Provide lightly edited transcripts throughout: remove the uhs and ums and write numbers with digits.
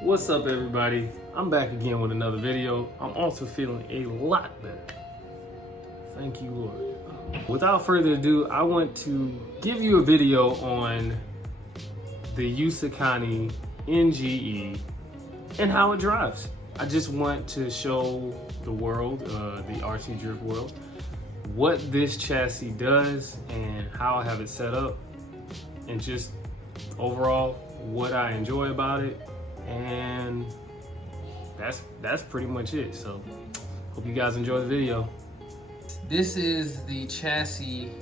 What's up, everybody? I'm back again with another video. I'm also feeling a lot better. Thank you, Lord. Without further ado, I want to give you a video on the Usukani NGE and how it drives. I just want to show the world, the RC drift world, what this chassis does and how I have it set up, and just overall what I enjoy about it. And that's pretty much it. So hope you guys enjoy the video. This is the chassis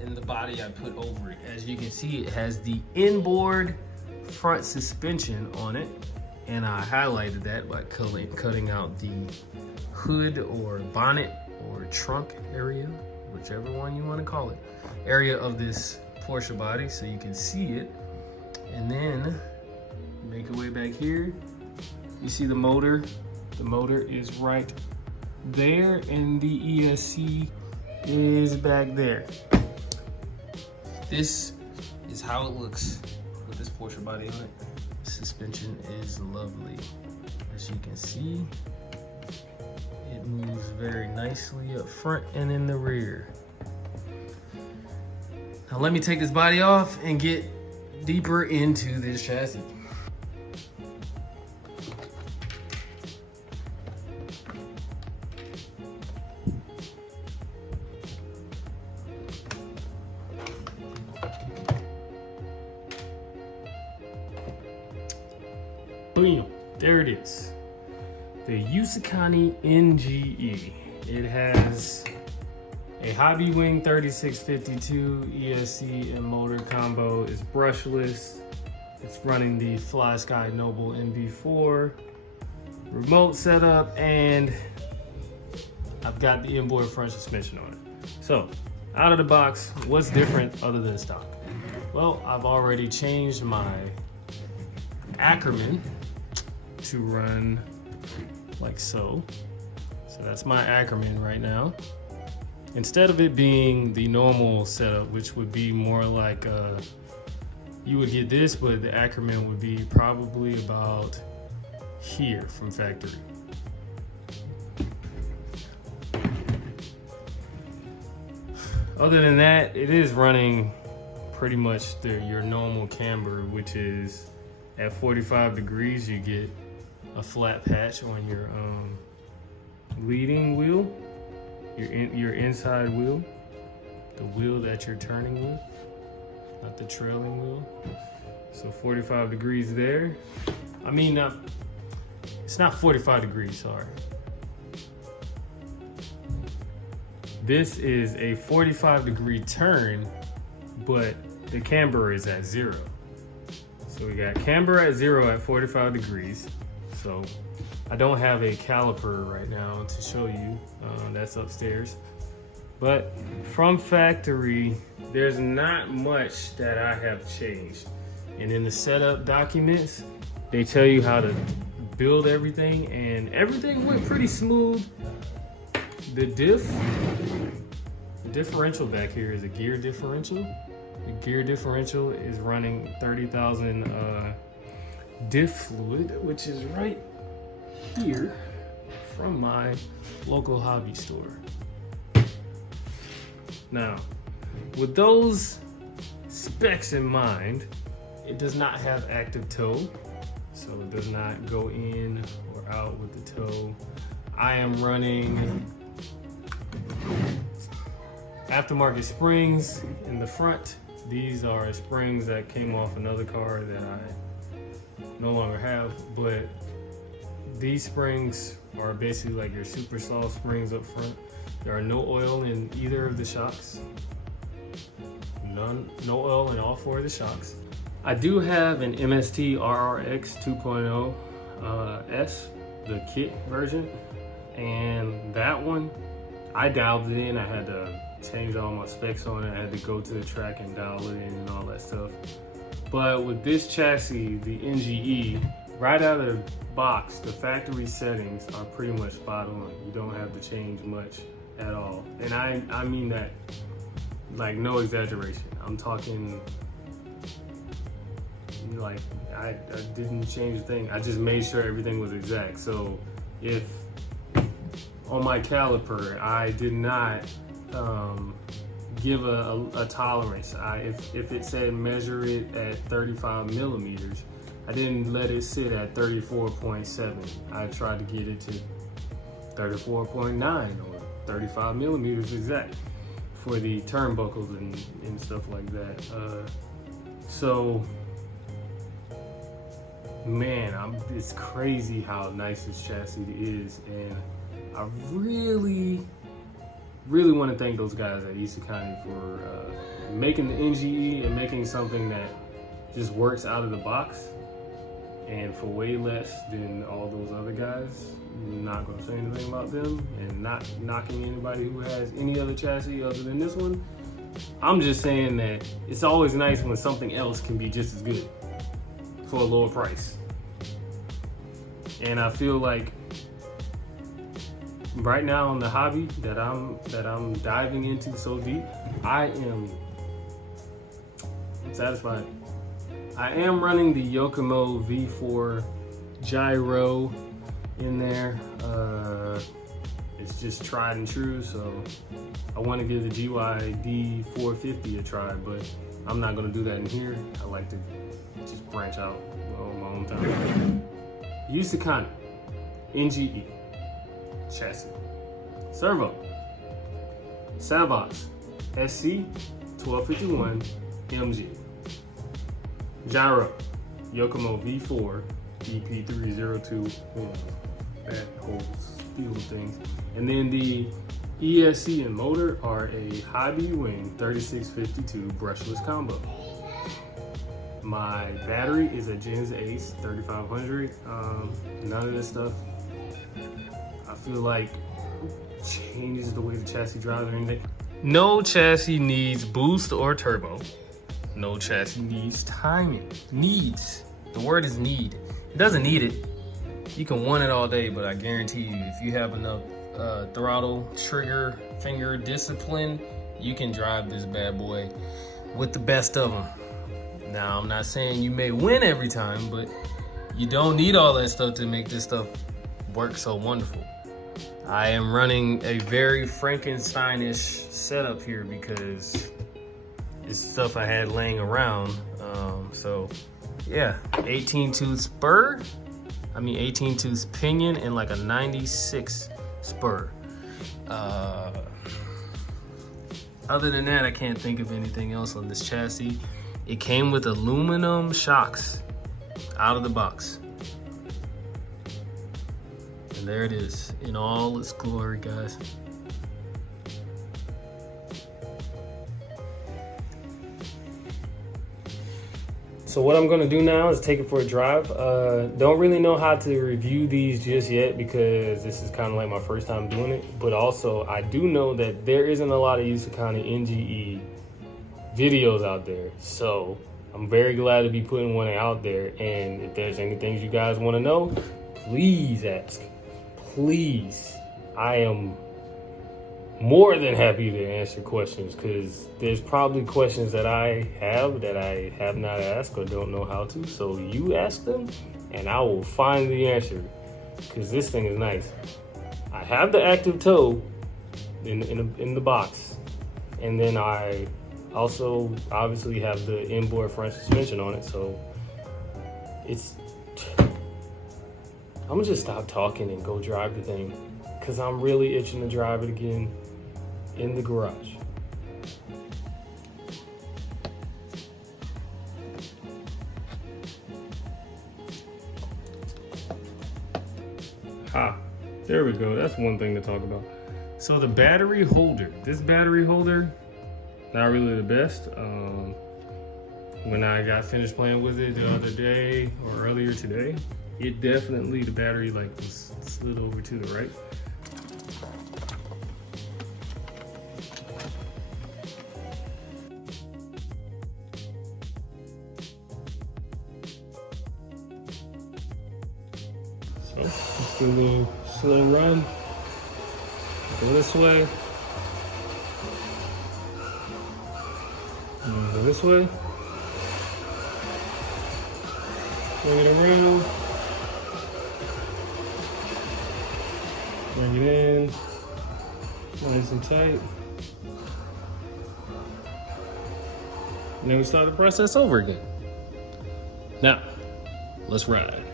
and the body I put over it. As you can see, it has the inboard front suspension on it, and I highlighted that by cutting out the hood or bonnet or trunk area, whichever one you want to call it, area of this Porsche body so you can see it. And then make your way back here. You see the motor. The motor is right there, and the ESC is back there. This is how it looks with this Porsche body on it. Suspension is lovely. As you can see, it moves very nicely up front and in the rear. Now let me take this body off and get deeper into this chassis. Boom, there it is. The Usukani NGE. It has a Hobby Wing 3652 ESC and motor combo. It's brushless. It's running the Fly Sky Noble MB4 remote setup, and I've got the inboard front suspension on it. So, out of the box, what's different other than stock? Well, I've already changed my Ackerman to run like so. So that's my Ackerman right now. Instead of it being the normal setup, which would be more like you would get this, but the Ackerman would be probably about here from factory. Other than that, it is running pretty much your normal camber, which is at 45 degrees, you get a flat patch on your leading wheel, your inside wheel, the wheel that you're turning with, not the trailing wheel. So 45 degrees there. I mean, it's not 45 degrees, sorry. This is a 45 degree turn, but the camber is at 0. So we got camber at 0 at 45 degrees. So I don't have a caliper right now to show you, that's upstairs. But from factory, there's not much that I have changed. And in the setup documents, they tell you how to build everything, and everything went pretty smooth. The differential back here is a gear differential. The gear differential is running 30,000 diff fluid, which is right here from my local hobby store. Now, with those specs in mind, it does not have active toe, so it does not go in or out with the toe. I am running aftermarket springs in the front. These are springs that came off another car that I no longer have, but these springs are basically like your super soft springs up front. There are no oil in either of the shocks. No oil in all 4 of the shocks. I do have an MST RRX 2.0 S, the kit version, and that one, I dialed it in. I had to change all my specs on it. I had to go to the track and dial it in and all that stuff. But with this chassis, the NGE, right out of the box, the factory settings are pretty much spot on. You don't have to change much at all. And I mean that like no exaggeration. I'm talking Like, I didn't change a thing. I just made sure everything was exact. So if on my caliper I did not give a tolerance, if it said measure it at 35 millimeters, I didn't let it sit at 34.7. I tried to get it to 34.9 or 35 millimeters exact for the turnbuckles and stuff like that. So, man, it's crazy how nice this chassis is, and I really want to thank those guys at Usukani for making the NGE and making something that just works out of the box and for way less than all those other guys. I'm not going to say anything about them and not knocking anybody who has any other chassis other than this one. I'm just saying that it's always nice when something else can be just as good for a lower price. And I feel like right now in the hobby that I'm diving into so deep, I'm satisfied. I am running the Yokomo V4 gyro in there. It's just tried and true, so I want to give the GYD 450 a try, but I'm not going to do that in here. I like to just branch out on my own time. Usukani NGE chassis. Servo Savox SC 1251 MG. Gyro Yokomo V4 EP302. That whole steel things. And then the ESC and motor are a Hobby Wing 3652 brushless combo. My battery is a Gens Ace 3500. None of this stuff I feel like changes the way the chassis drives or anything. No chassis needs boost or turbo. No chassis needs timing. Needs. The word is need. It doesn't need it. You can want it all day, but I guarantee you, if you have enough throttle, trigger, finger discipline, you can drive this bad boy with the best of them. Now, I'm not saying you may win every time, but you don't need all that stuff to make this stuff work so wonderful. I am running a very Frankensteinish setup here because it's stuff I had laying around. So yeah, 18 tooth pinion and like a 96 spur. Other than that, I can't think of anything else on this chassis. It came with aluminum shocks out of the box. And there it is in all its glory, guys. So what I'm gonna do now is take it for a drive. Don't really know how to review these just yet because this is kind of like my first time doing it. But also, I do know that there isn't a lot of Usukani NGE videos out there. So I'm very glad to be putting one out there. And if there's any things you guys want to know, please ask. Please. I am more than happy to answer questions because there's probably questions that I have not asked or don't know how to. So you ask them and I will find the answer because this thing is nice. I have the active toe in the box, and then I also obviously have the inboard front suspension on it. So I'm gonna just stop talking and go drive the thing because I'm really itching to drive it again in the garage. There we go. That's one thing to talk about. So the battery holder, this battery holder, not really the best. When I got finished playing with it the other day or earlier today, it definitely, the battery like was slid over to the right. So let's do a little slow run. Go this way. And go this way. Swing it around. Bring it in. Nice and tight. And then we start the process over again. Now, let's ride.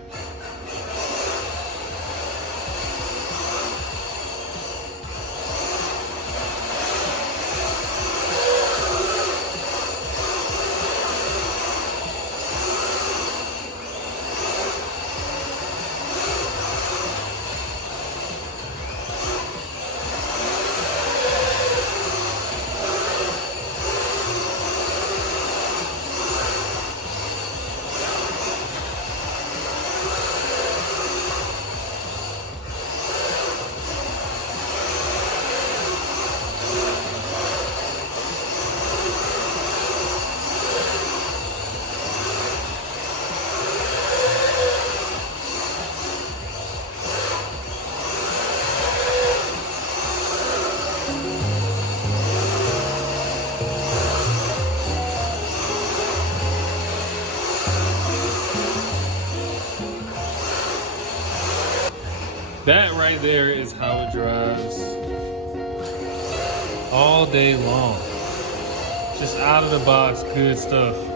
That right there is how it drives all day long. Just out of the box, good stuff.